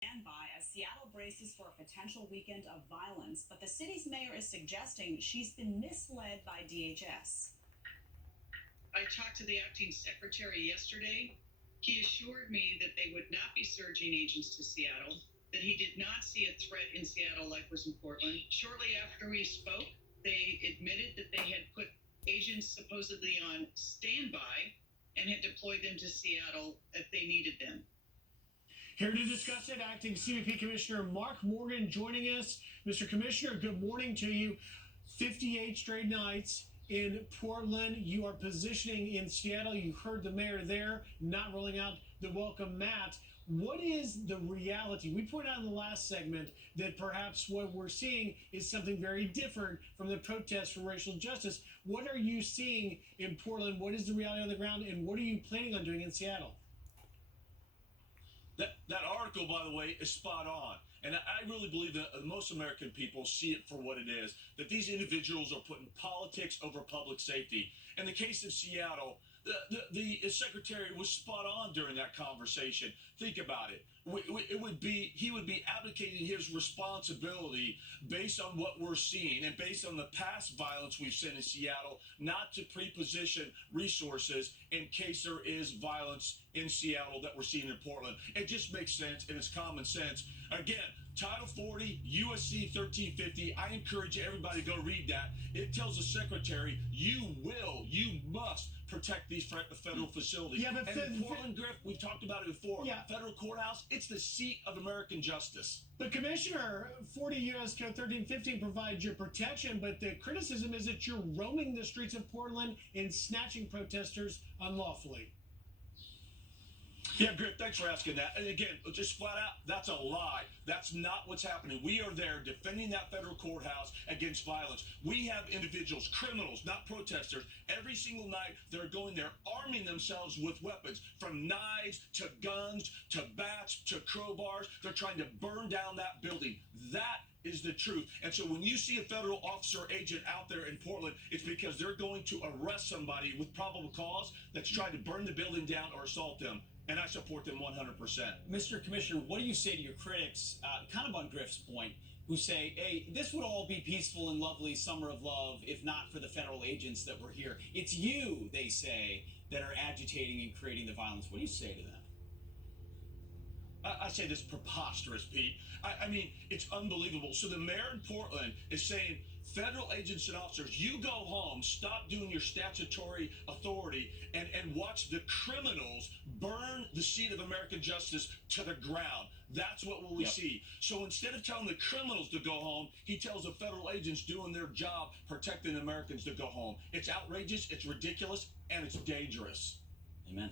Standby as Seattle braces for a potential weekend of violence, but the city's mayor is suggesting she's been misled by DHS. I talked to the acting secretary yesterday. He assured me that they would not be surging agents to Seattle, that he did not see a threat in Seattle like was in Portland. Shortly after we spoke, they admitted that they had put agents supposedly on standby and had deployed them to Seattle if they needed them. Here to discuss it, Acting CBP Commissioner Mark Mogan joining us. Mr. Commissioner, good morning to you. 58 straight nights in Portland. You are positioning in Seattle. You heard the mayor there, not rolling out the welcome mat. What is the reality? We pointed out in the last segment that perhaps what we're seeing is something very different from the protests for racial justice. What are you seeing in Portland? What is the reality on the ground? And what are you planning on doing in Seattle? That article, by the way, is spot on. And I really believe that most American people see it for what it is, that these individuals are putting politics over public safety. In the case of Seattle, the secretary was spot on during that conversation. Think about it. He would be abdicating his responsibility based on what we're seeing and based on the past violence we've seen in Seattle, not to pre-position resources in case there is violence in Seattle that we're seeing in Portland. It just makes sense, and it's common sense. Again, Title 40, USC 1350, I encourage everybody to go read that. It tells the secretary, you must protect these federal facilities. Yeah, but and in Portland, Griff, we've talked about it before. Yeah. Federal courthouse, it's the seat of American justice. But Commissioner, 40 U.S. Code 1315 provides your protection, but the criticism is that you're roaming the streets of Portland and snatching protesters unlawfully. Yeah, Griff, thanks for asking that. And again, just flat out, that's a lie. That's not what's happening. We are there defending that federal courthouse against violence. We have individuals, criminals, not protesters. Every single night, they're going there arming themselves with weapons, from knives to guns to bats to crowbars. They're trying to burn down that building. That is the truth. And so when you see a federal officer or agent out there in Portland, it's because they're going to arrest somebody with probable cause that's trying to burn the building down or assault them. And I support them 100%. Mr. Commissioner, what do you say to your critics, kind of on Griff's point, who say, hey, this would all be peaceful and lovely, summer of love, if not for the federal agents that were here? It's you, they say, that are agitating and creating the violence. What do you say to them? I say this preposterous, Pete. I mean, it's unbelievable. So the mayor in Portland is saying, federal agents and officers, you go home, stop doing your statutory authority, and watch the criminals burn the seat of American justice to the ground. That's what we see. So instead of telling the criminals to go home, he tells the federal agents doing their job, protecting Americans, to go home. It's outrageous, it's ridiculous, and it's dangerous. Amen.